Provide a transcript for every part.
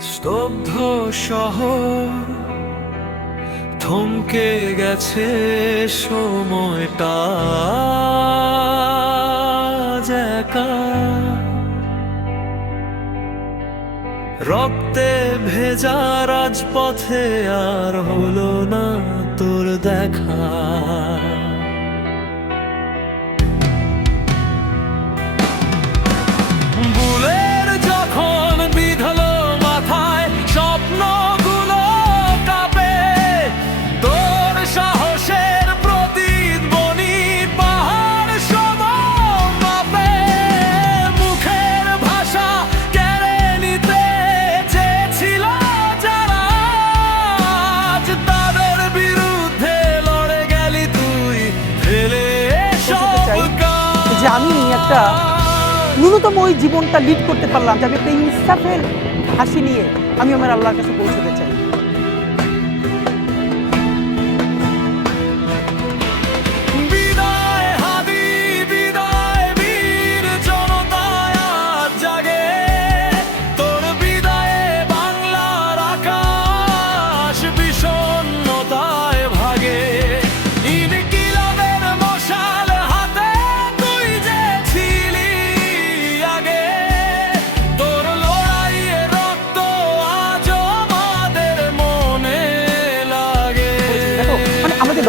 স্তব্ধ শহর থমকে গেছে সময়টা। একা। রক্তে ভেজা রাজপথে আর হলো না তোর দেখা। যে আমি একটা ন্যূনতম ওই জীবনটা লিড করতে পারলাম যে আমি একটা ইনসাফের হাসি নিয়ে আমি আমার আল্লাহর কাছে পৌঁছতে চাই।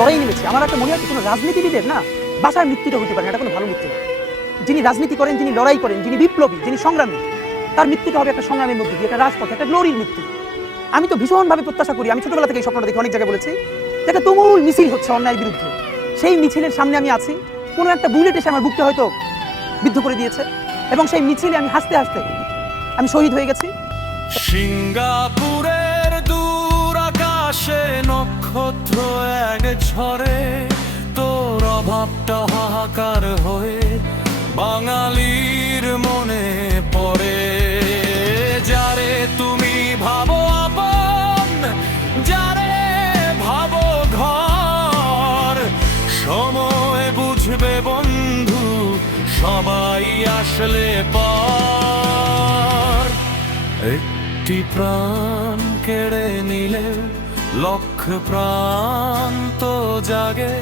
লড়াই নেমেছি। আমার একটা মনে হয় কোনো রাজনীতিবিদের না বাসার মৃত্যুটা হতে পারে এটা কোনো ভালো মৃত্যু না। যিনি রাজনীতি করেন, যিনি লড়াই করেন, যিনি বিপ্লবী, যিনি সংগ্রামী, তার মৃত্যুটা হবে একটা সংগ্রামের মধ্যে দিয়ে, একটা রাজপথে, একটা গ্লোরির মৃত্যু। আমি তো ভীষণভাবে প্রত্যাশা করি, আমি ছোটবেলা থেকে এই স্বপ্নটা দেখি অনেক জায়গায় বলেছি একটা তুমুল মিছিল হচ্ছে অন্যায়ের বিরুদ্ধে। সেই মিছিলের সামনে আমি আছি, কোনো একটা বুলেট এসে আমার বুককে হয়তো বিদ্ধ করে দিয়েছে, এবং সেই মিছিলে আমি হাসতে হাসতে আমি শহীদ হয়ে গেছি। সিঙ্গাপুরের দূর আকাশে নক্ষত্র এক ঝরে, তোর অভাবটা হাহাকার হয়ে বাঙালির মনে পড়ে। যারে তুমি ভাবো আপন, যারে ভাবো ঘর, সময় বুঝবে বন্ধু, সবাই আসলে পর। একটি প্রাণ কেড়ে নিলে লক্ষ প্রান্ত জাগে।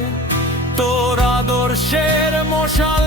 তোর আদর্শের মশাল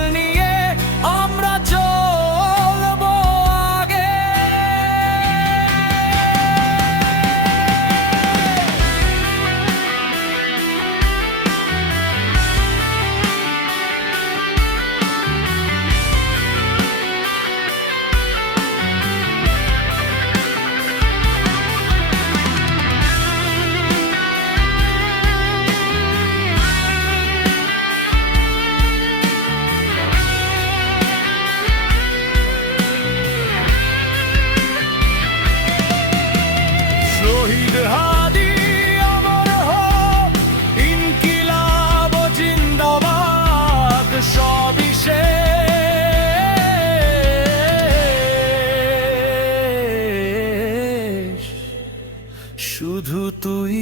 শুধু তুই